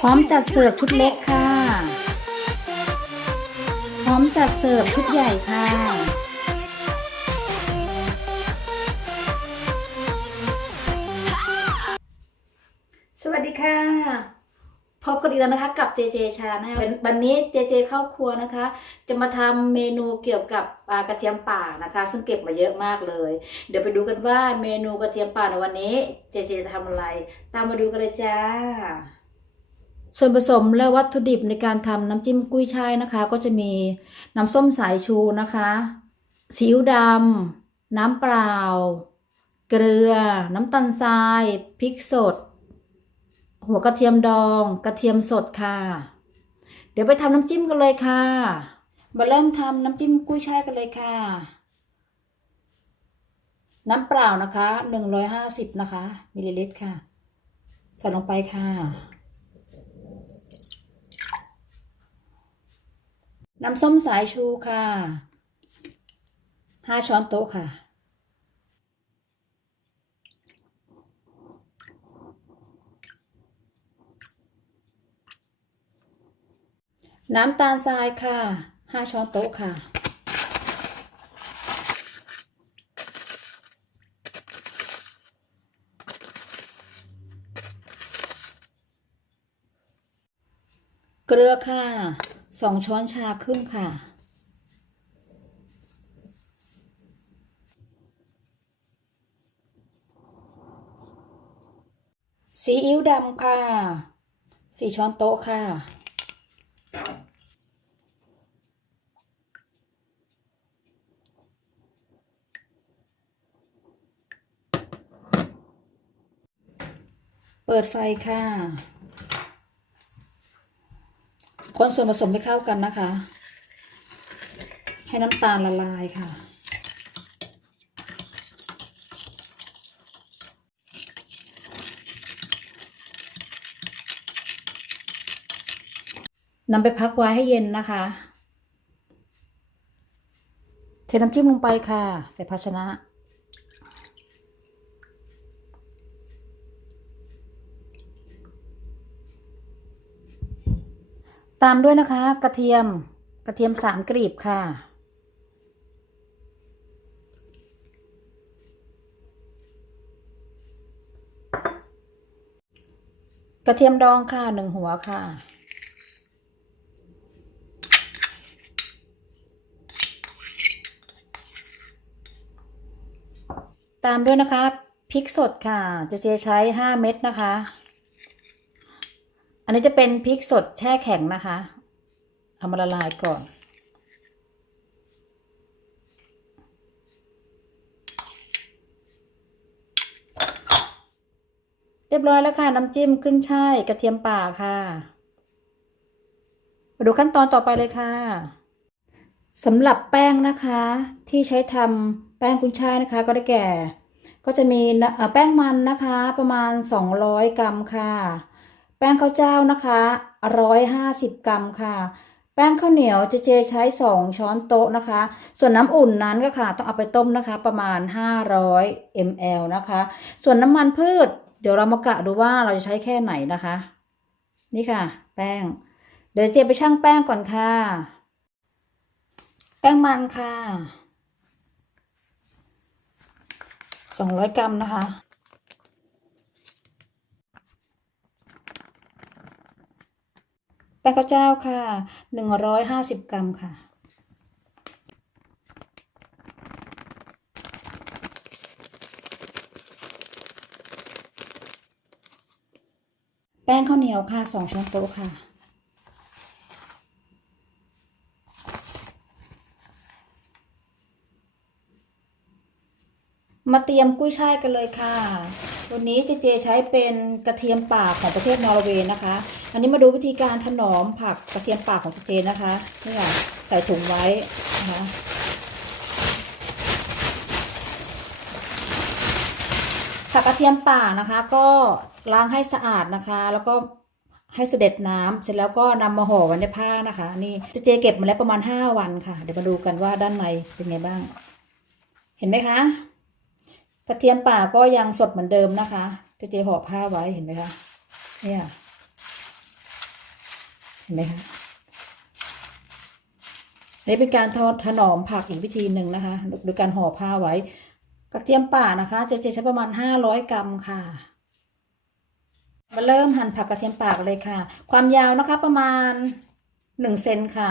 พร้อมจัดเสิร์ฟชุดเล็กค่ะ พร้อมจัดเสิร์ฟชุดใหญ่ค่ะ สวัสดีค่ะ พบกันอีกแล้วนะคะกับเจเจชาแนลวันนี้เจเจเข้าครัวนะคะ จะมาทำเมนูเกี่ยวกับกระเทียมป่านะคะ ซึ่งเก็บมาเยอะมากเลย เดี๋ยวไปดูกันว่าเมนูกระเทียมป่าในวันนี้เจเจจะทำอะไร ตามมาดูกันเลยจ้า ส่วนผสมและวัตถุดิบในการทำน้ำจิ้มกุ้ยช่ายนะคะ ก็จะมีน้ำส้มสายชูนะคะซีอิ๊วดำน้ำเปล่า เกลือ น้ำตาลทรายพริกสด หัวกระเทียมดอง กระเทียมสดค่ะ เดี๋ยวไปทำน้ำจิ้มกันเลยค่ะ มาเริ่มทำน้ำจิ้มกุ้ยช่ายกันเลยค่ะ น้ำเปล่านะคะหนึ่งร้อยห้าสิบนะคะมิลลิลิตรค่ะ ใส่ลงไปค่ะ น้ำส้มสายชูค่ะห้าช้อนโต๊ะค่ะ น้ำตาลทรายค่ะห้าช้อนโต๊ะค่ะ เกลือค่ะ สองช้อนชาครึ่งค่ะ ซีอิ๊วดำค่ะสี่ช้อนโต๊ะค่ะ เปิดไฟค่ะ คนส่วนผสมให้เข้ากันนะคะ ให้น้ำตาลละลายค่ะ นำไปพักไว้ให้เย็นนะคะเทน้ำจิ้มลงไปค่ะ ใส่ภาชนะ ตามด้วยนะคะ กระเทียมกระเทียมสามกรีบค่ะ กระเทียมดองค่ะหนึ่งหัวค่ะ ตามด้วยนะคะพริกสดค่ะ จะเจใช้ห้าเม็ดนะคะ อันนี้จะเป็นพริกสดแช่แข็งนะคะ เอามาละลายก่อน เรียบร้อยแล้วค่ะ น้ำจิ้มขึ้นช่ายกระเทียมป่าค่ะ มาดูขั้นตอนต่อไปเลยค่ะสำหรับแป้งนะคะที่ใช้ทำแป้งกุนช่ายนะคะ ก็ได้แก่ ก็จะมีแป้งมันนะคะประมาณ 200 กรัมค่ะ แป้งข้าวเจ้านะคะร้อยห้าสิบกรัมค่ะ แป้งข้าวเหนียวเจเจใช้สองช้อนโต๊ะนะคะ ส่วนน้ำอุ่นนั้นก็ค่ะ ต้องเอาไปต้มนะคะ ประมาณห้าร้อยมลนะคะ ส่วนน้ำมันพืช เดี๋ยวเรามากะดูว่าเราจะใช้แค่ไหนนะคะ นี่ค่ะ แป้ง เดี๋ยวเจไปชั่งแป้งก่อนค่ะ แป้งมันค่ะสองร้อยกรัมนะคะ ป้งข้าวเจ้าค่ะหนึ่งร้อยห้าสิบกรัมค่ะ แป้งข้าวเหนียวค่ะสองช้อนโต๊ะค่ะ มาเตรียมกุ้ยช่ายกันเลยค่ะ วันนี้เจเจใช้เป็นกระเทียมป่าของประเทศนอร์เวย์นะคะ อันนี้มาดูวิธีการถนอมผักกระเทียมป่าของเจเจนะคะนี่ค่ะใส่ถุงไว้นะคะผักกระเทียมป่านะคะ ก็ล้างให้สะอาดนะคะ แล้วก็ให้เสด็จน้ำเสร็จแล้วก็นำมาห่อไว้ในผ้านะคะ นี่เจเจเก็บมาแล้วประมาณห้าวันค่ะ เดี๋ยวมาดูกันว่าด้านในเป็นไงบ้าง เห็นไหมคะ กระเทียมป่าก็ยังสดเหมือนเดิมนะคะเจเจห่อผ้าไว้เห็นไหมคะเนี่ยเห็นไหมคะนนี้เป็นการทอดถนอมผักอีกวิธีหนึ่งนะคะโดยการห่อผ้าไว้ กระเทียมป่านะคะเจเจใช้ประมาณห้าร้อยกรัมค่ะมาเริ่มหั่นผักกระเทียมป่ากันเลยค่ะ ความยาวนะคะประมาณหนึ่งเซนค่ะ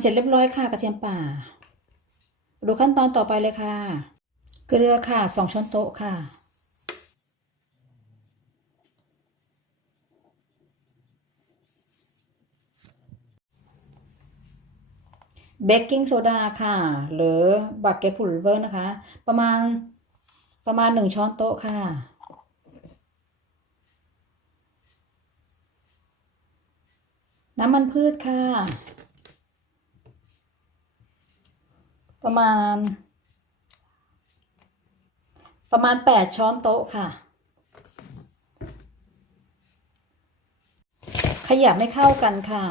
เสร็จเรียบร้อยค่ะกระเทียมป่า ดูขั้นตอนต่อไปเลยค่ะ เกลือค่ะสองช้อนโต๊ะค่ะ เบกกิ้งโซดาค่ะ หรือบักเก็ตพูลเวอร์นะคะ ประมาณประมาณหนึ่งช้อนโต๊ะค่ะน้ำมันพืชค่ะ ประมาณ ประมาณแปดช้อนโต๊ะค่ะ ขยำให้เข้ากันค่ะ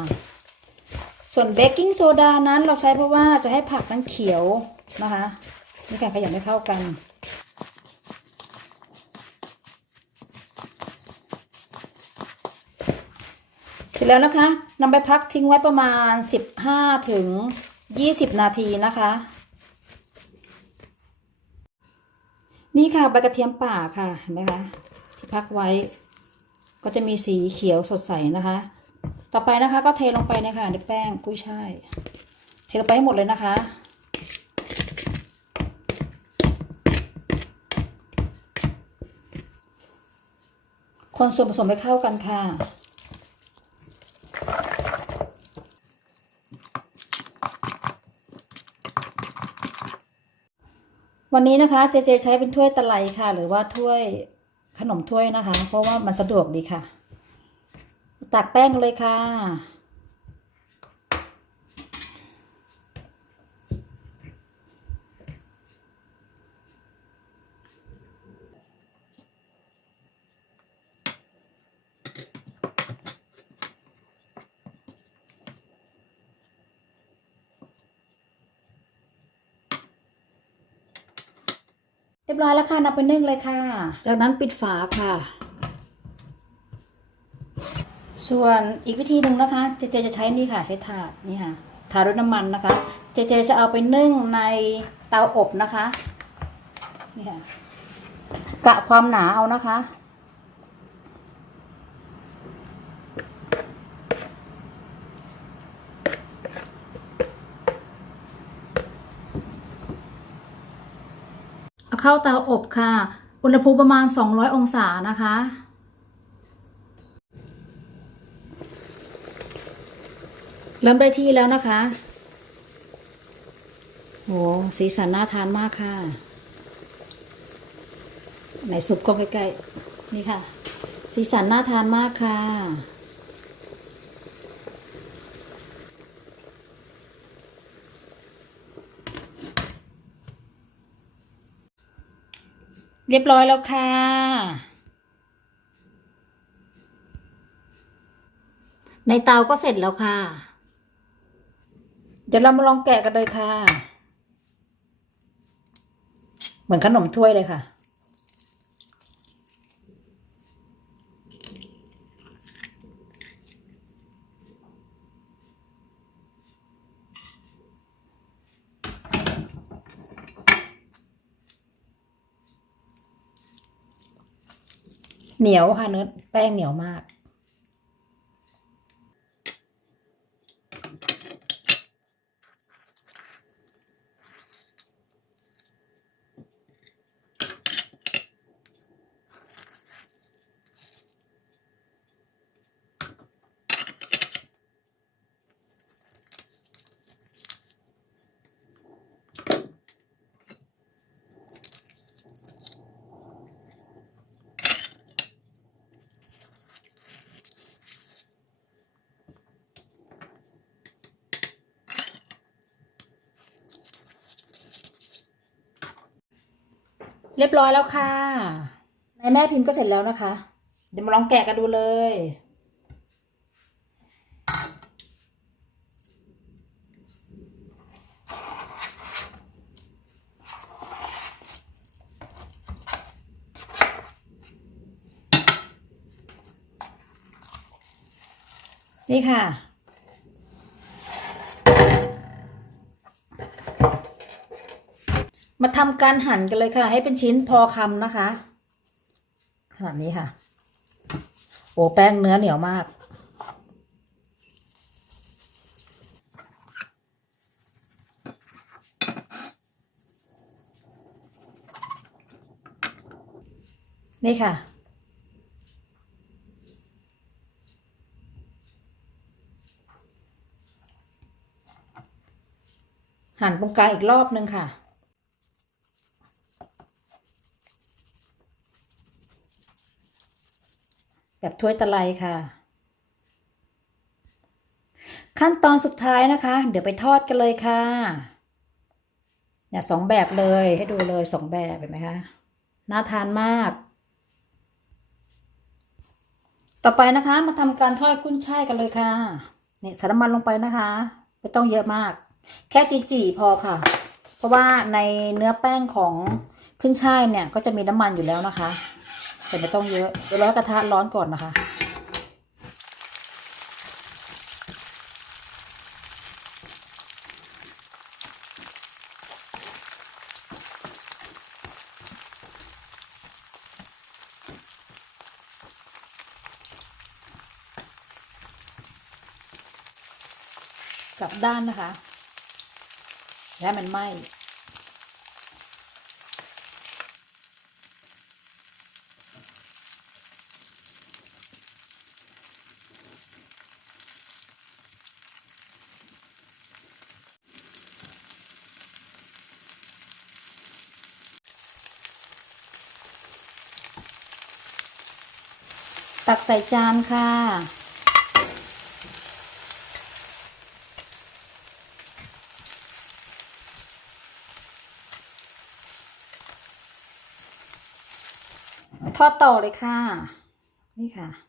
ส่วนเบกกิ้งโซดานั้นเราใช้เพราะว่าจะให้ผักนั้นเขียวนะคะนี่การขยำให้เข้ากันเสร็จแล้วนะคะนำไปพักทิ้งไว้ประมาณ 15ถึง 20 นาทีนะคะ นี่ค่ะใบกระเทียมป่าค่ะเห็นไหมคะที่พักไว้ ก็จะมีสีเขียวสดใสนะคะ ต่อไปนะคะ ก็เทลงไปนะคะในแป้งกุ้ยช่ายเทลงไปให้หมดเลยนะคะคนส่วนผสมให้เข้ากันค่ะ วันนี้นะคะเจเจใช้เป็นถ้วยตะไลค่ะ หรือว่าถ้วยขนมถ้วยนะคะ เพราะว่ามันสะดวกดีค่ะ ตักแป้งเลยค่ะ เรียบร้อยแล้วค่ะนำไปนึ่งเลยค่ะ จากนั้นปิดฝาค่ะ ส่วนอีกวิธีหนึ่งนะคะเจเจจะใช้นี่ค่ะ ใช้ถาดนี่ค่ะถาดด้วยน้ำมันนะคะ เจเจจะเอาไปนึ่งในเตาอบนะคะนี่ค่ะกะความหนาเอานะคะ เข้าเตาอบค่ะ อุณหภูมิประมาณ 200 องศานะคะ เริ่มได้ที่แล้วนะคะโหสีสันน่าทานมากค่ะ ไหนสุกกล้องใกล้ๆนี่ค่ะ สีสันน่าทานมากค่ะ เรียบร้อยแล้วค่ะ ในเตาก็เสร็จแล้วค่ะ เดี๋ยวเรามาลองแกะกันเลยค่ะ เหมือนขนมถ้วยเลยค่ะ เหนียวค่ะเนื้อแป้งเหนียวมาก เรียบร้อยแล้วค่ะในแม่พิมพ์ก็เสร็จแล้วนะคะ เดี๋ยวมาลองแกะกันดูเลย นี่ค่ะ มาทำการหั่นกันเลยค่ะ ให้เป็นชิ้นพอคำนะคะ ขนาดนี้ค่ะ โอ้แป้งเนื้อเหนียวมาก นี่ค่ะหั่นตรงกลางอีกรอบนึงค่ะ แบบถ้วยตะไลค่ะ ขั้นตอนสุดท้ายนะคะ เดี๋ยวไปทอดกันเลยค่ะเนี่ยสองแบบเลยให้ดูเลยสองแบบเห็นไหมคะน่าทานมาก ต่อไปนะคะ มาทำการทอดกุ้ยช่ายกันเลยค่ะเนี่ยใส่น้ำมันลงไปนะคะ ไม่ต้องเยอะมาก แค่จีๆพอค่ะ เพราะว่าในเนื้อแป้งของขึ้นช่ายเนี่ย ก็จะมีน้ำมันอยู่แล้วนะคะ แต่ไม่ต้องเยอะเดี๋ยวร้อยกระทะร้อนก่อนนะคะ กลับด้านนะคะ และมันไหม้ ตักใส่จานค่ะ ทอดต่อเลยค่ะ นี่ค่ะ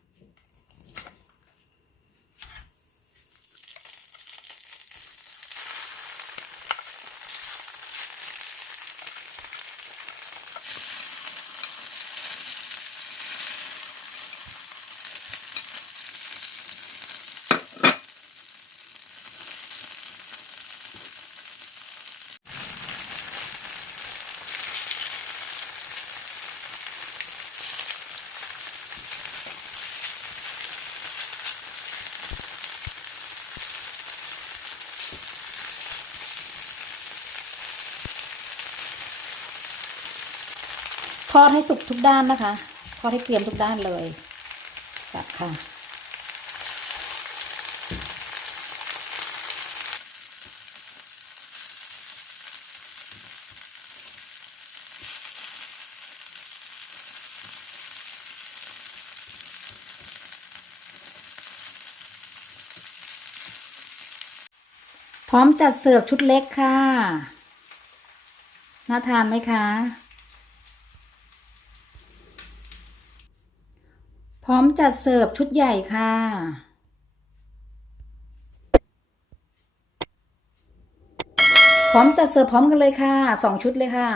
ทอดให้สุกทุกด้านนะคะ ทอดให้เกรียมทุกด้านเลยจับค่ะ พร้อมจัดเสิร์ฟชุดเล็กค่ะ น่าทานไหมคะ ร้อมจัดเสิร์ฟชุดใหญ่ค่ะ พร้อมจัดเสิร์ฟพร้อมกันเลยค่ะสองชุดเลยค่ะ